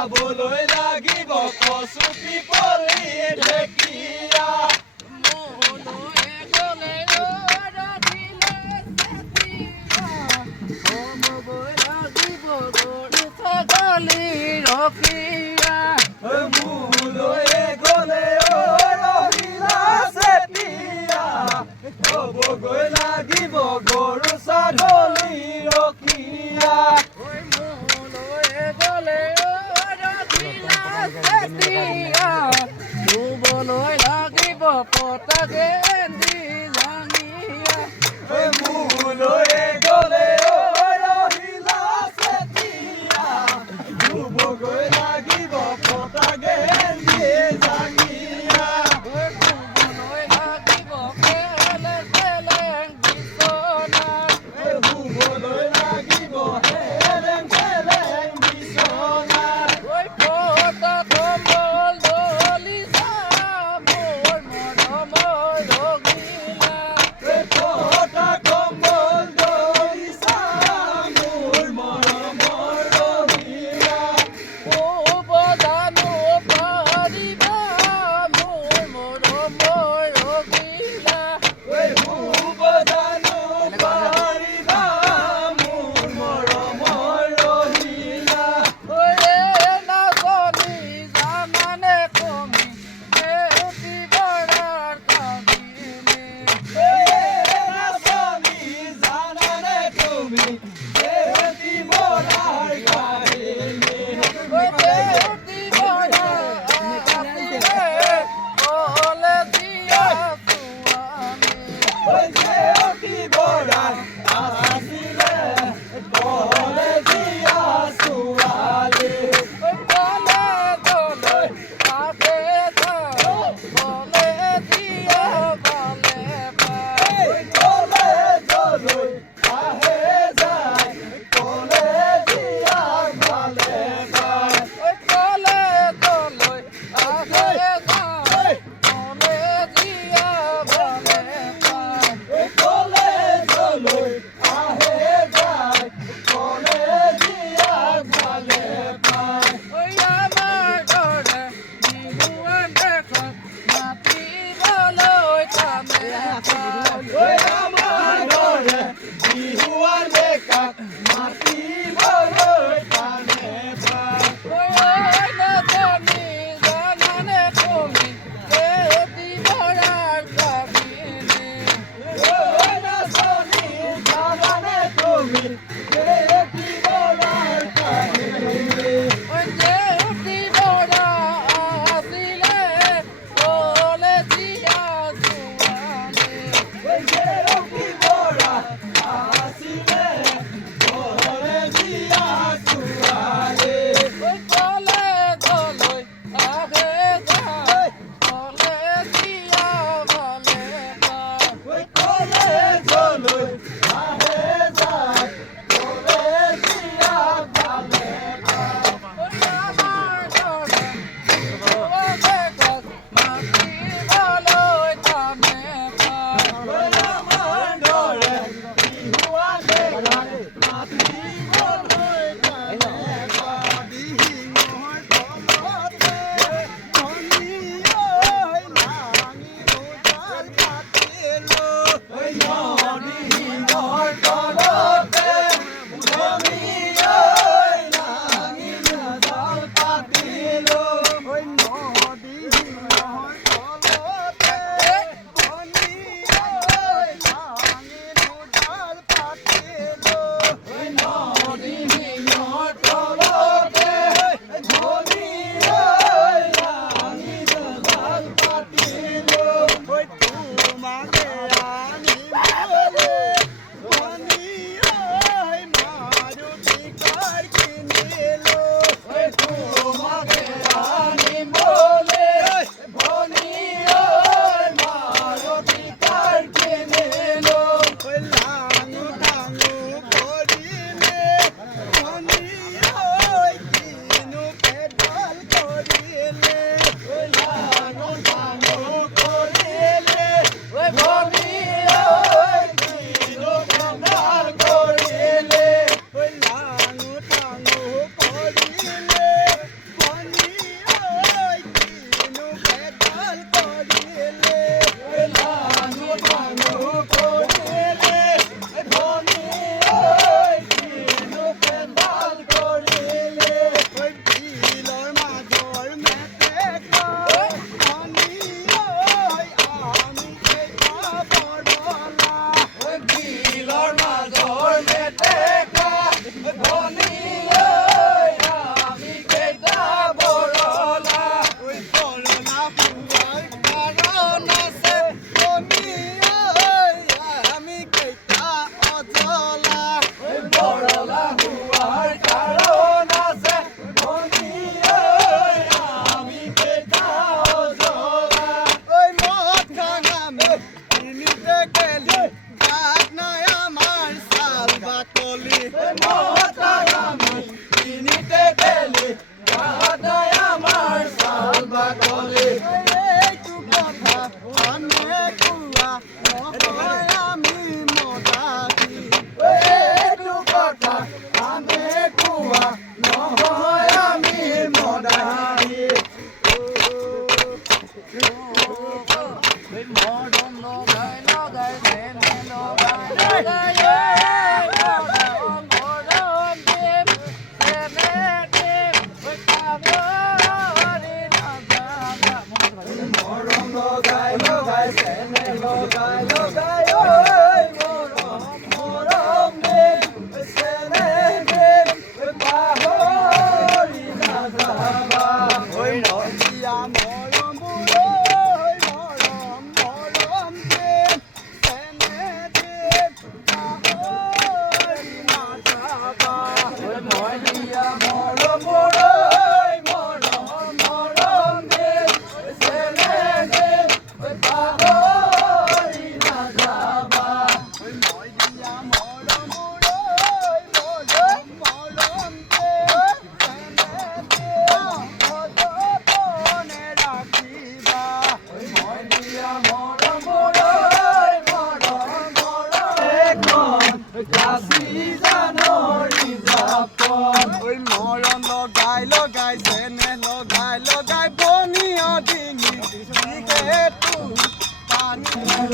খাবলৈ লাগিব কচুটি পলি ঢেকীয়া মনয়ে গলে ৰাধিলে চেতিয়া সমবই লাগিব গৰু ছাগলী ৰখিয়া মনয়ে গলে ৰহিলা চেতিয়া হ'বগৈ লাগিব গৰু ছাগলী ৰখিয়া দুবলৈ লাগিব পতাকে দিলাঙিয়া মোলৈ গলে ৰহিলা চেতিয়া দুবগৈ লাগিব পতাকে দিলাঙিয়া দুবলৈ লাগিব খেলে খেলেং বিচনাত দুবলৈ লাগিব খেলেং খেলেং বিচনাত পতা কমল দলিছা মোৰ মৰমৰ ৰঙিলা পতা কমল দলিছা মোৰ মৰমৰ ৰঙিলা ক'ব জানো পাৰিবা মোৰ মৰমৰ ৰঙিলা ক'ব জানো পাৰিবা মোৰ মৰমৰ ৰঙিলা নাজনি জানানে তুমি দেউতি বৰাৰ কান্দি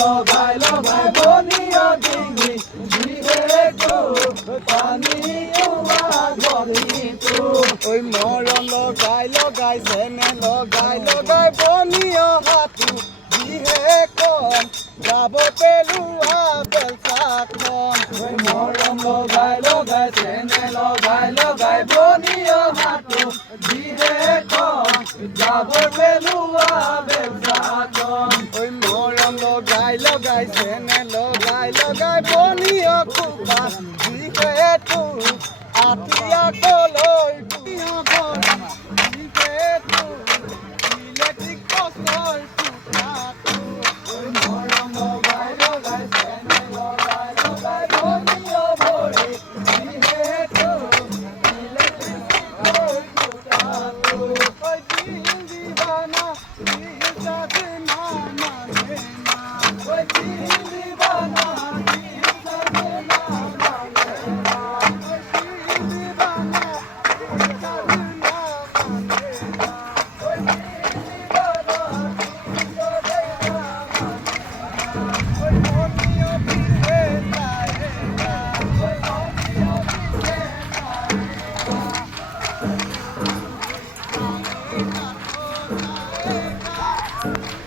লগাই লগাই বনিয়া ডিঙি দিবে তো পানী গৰিতো ওই মৰম লগাই লগাই চেনে লগাই লগাই বনিয়া হাতু দিহে কম যাব পেলুৱা বেলচাখন ওই মৰম লগাই লগাই চেনে লগাই লগাই বনিয়া হাতু দিহে কম যাব পেলুৱা বেলচাখন ওই মৰম লগাই লগাই চেনে লগাই লগাই বনিয়া খুবা দিহে তো আঠিয়া কলৈ বুঢ়িয়া ঘৰ দিহে তো ইলেক্ট্ৰিক পষ্টৰ খুটাটো ওই মৰম লগাই লগাই চেনে লগাই লগাই বনিয়া ভৰি দিহে তো ওই দিন দিবানা দিল চাঁদ না মানে না ওই Thank you.